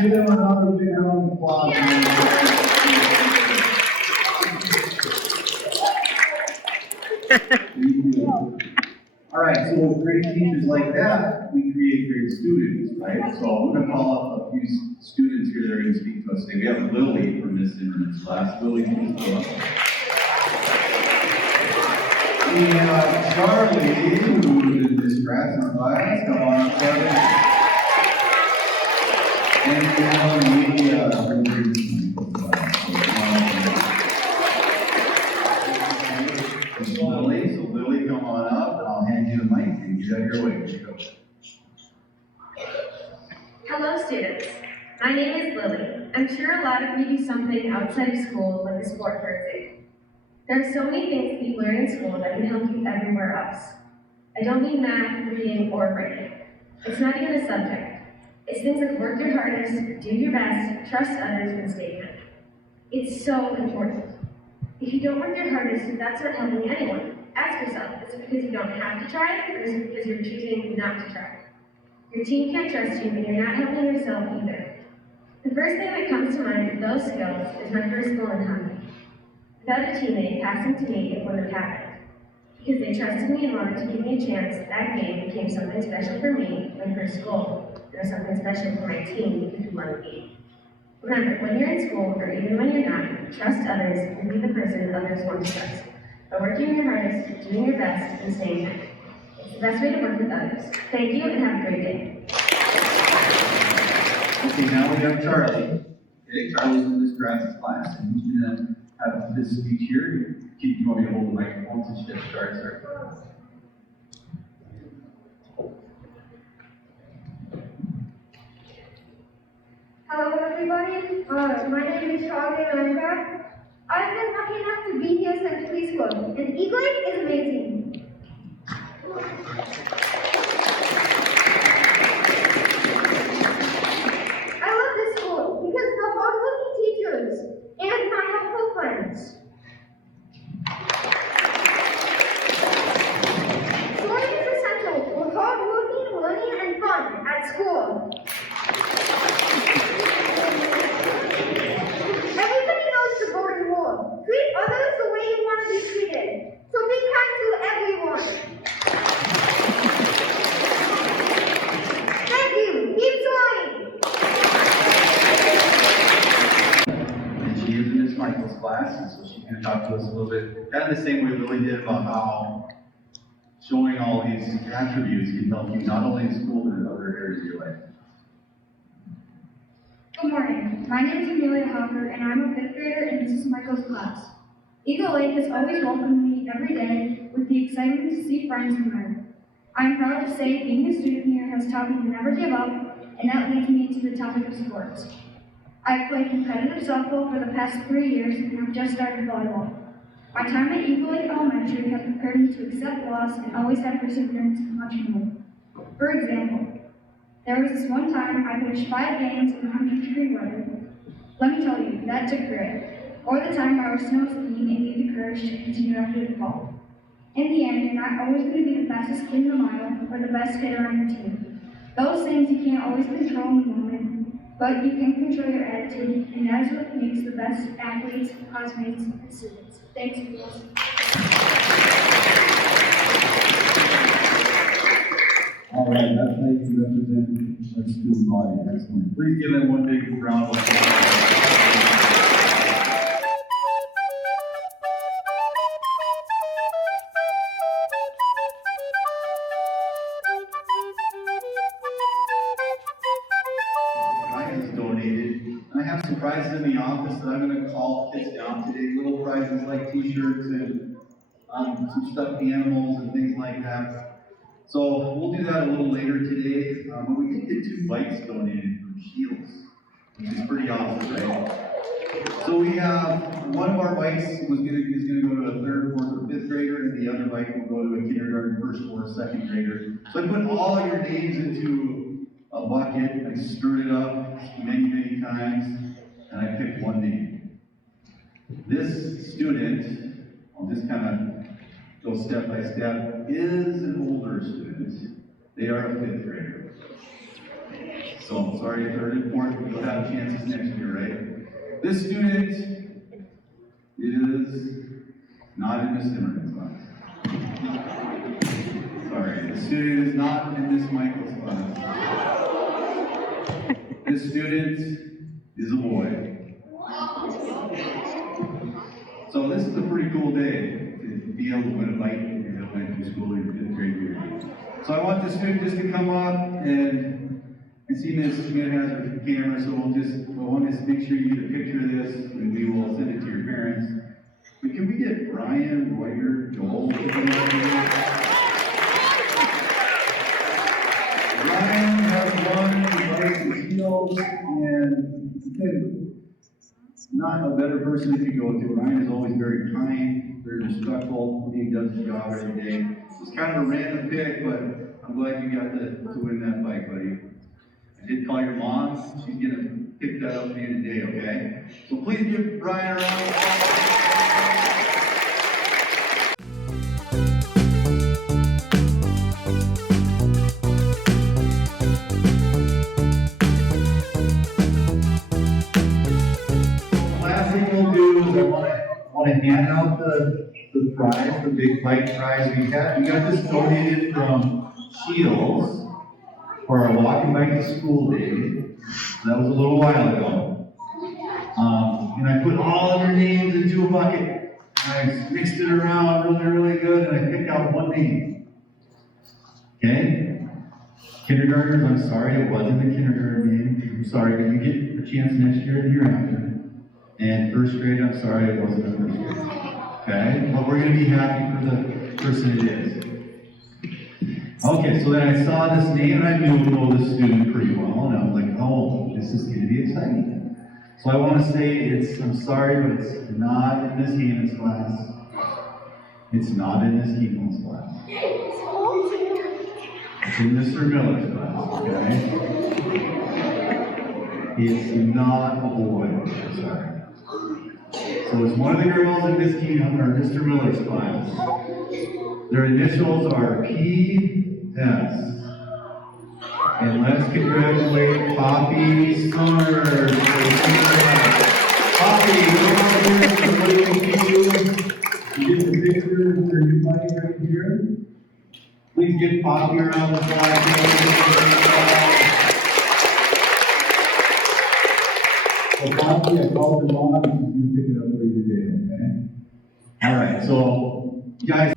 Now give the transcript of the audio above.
Give them another big round of applause. All right, so with great teachers like that, we create great students, right? So I'm going to call up a few students here that are going to speak to us today. We have Lily from Miss Zimmerman's class. Lily, please go up. We have Charlie, who did this grass in class. Come on, Charlie. And we have Amelia, who did Lily, so Lily, come on up, and I'll hand you the mic and get out of your way. Here you go. Hello, students. My name is Lily. I'm sure a lot of you do something outside of school, like a sport, for example. There are so many things that you learn in school that can help you everywhere else. I don't mean math, reading, or writing. It's not even a subject. It's things like work your hardest, do your best, trust others, and stay kind. It's so important. If you don't work your hardest, that's not helping anyone. Ask yourself, is it because you don't have to try, or is it because you're choosing not to try? Your team can't trust you, and you're not helping yourself either. The first thing that comes to mind with those skills is my first goal in hockey. Without a teammate passing to me, it wouldn't have happened. Because they trusted me and wanted to give me a chance, that game became something special for me, my first goal, and something special for my team because we won the game. Remember, when you're in school, or even when you're not, trust others and be the person others want to trust. By working your hardest, doing your best, and staying kind. It's the best way to work with others. Thank you and have a great day. Okay, now we have Charlie. Okay, Charlie's in this grass class, and he's going to have this speech here. Keith, you want me to hold the microphone so she gets started, sir? Hello everybody, my name is Charlie Langa. I've been lucky enough to be here since preschool, and Eagle Lake is amazing. I love this school because of the hardworking teachers and my helpful friends. Learning is essential for hardworking, learning, and fun at school. Everybody knows the golden rule. Treat others the way you want to be treated. So be kind to everyone. Thank you. Keep smiling. And she is in Miss Michael's class, and so she's going to talk to us a little bit, kind of the same way Lily did about how showing all these attributes can help you not only in school, but in other areas of your life. Good morning. My name is Amelia Hopper, and I'm a 5th grader in Mrs. Michael's class. Eagle Lake has always welcomed me every day with the excitement to see friends and learn. I'm proud to say being a student here has taught me to never give up, and that leads me to the topic of sports. I've played competitive softball for the past 3 years and have just started volleyball. My time at Eagle Lake Elementary has prepared me to accept loss and always have perseverance and much more. For example, there was this one time I pitched 5 games in 100-degree weather. Let me tell you, that took grit. Or the time I was snow skiing and needed the courage to continue after the fall. In the end, you're not always going to be the fastest kid in the mile or the best hitter on your team. Those things you can't always control in the moment, but you can control your attitude, and that is what makes the best athletes, classmates, and students. Thanks, you guys. All right, that's how you represent our student body. Excellent. Please give them one big round of applause. Prizes donated. I have some prizes in the office that I'm going to call kids down today. Little prizes like T-shirts and some stuffed animals and things like that. So we'll do that a little later today, but we did get 2 bikes donated from Shields, which is pretty awesome, right? So we have one of our bikes is going to go to a 3rd, 4th, or 5th grader, and the other bike will go to a kindergarten, 1st, or 2nd grader. So I put all your names into a bucket, I stirred it up many times, and I picked one name. This student, I'll just kind of go step by step, is an older student. They are a 5th grader. So, sorry, third and fourth, you'll have chances next year, right? This student is not in Miss Zimmerman's class. Sorry, this student is not in Miss Michael's class. This student is a boy. So this is a pretty cool day to be able to win a bike in your elementary school in your fifth grade year. So I want the student just to come up and see Ms. Schmidt has her camera, so I want to make sure you get a picture of this and we will send it to your parents. But can we get Brian, Royer, Joel to come up here? Brian has won the bike heels and not a better person to go to. Ryan is always very kind, very respectful. He does his job every day. It's kind of a random pick, but I'm glad you got to win that bike, buddy. I did call your mom. She's going to pick that up for you today, okay? So please give Ryan a round of applause. Last thing we'll do is I want to hand out the prize, the big bike prize we got. We got this donated from Shields for our walking bike to school day. That was a little while ago. And I put all of your names into a bucket. I mixed it around really, really good, and I picked out one name. Okay? Kindergartners, I'm sorry, it wasn't the kindergarten name. I'm sorry, but you get a chance next year and the year after. And first grade, I'm sorry, it wasn't the first grade. Okay? But we're going to be happy for the person it is. Okay, so then I saw this name and I knew this student pretty well, and I was like, oh, this is going to be exciting. So I want to say I'm sorry, but it's not in Miss Hannah's class. It's not in Miss Keelan's class. It's in Mr. Miller's class, okay? It's not a boy, I'm sorry. So it's one of the girls in Miss Keelan or Mr. Miller's class. Their initials are P.S. And let's congratulate Poppy Summers. Poppy, come on here, somebody can see you. You get the picture of your new bike right here. Please give Poppy a round of applause. So Poppy, I called your mom and she's going to pick it up for you today, okay? All right, so guys.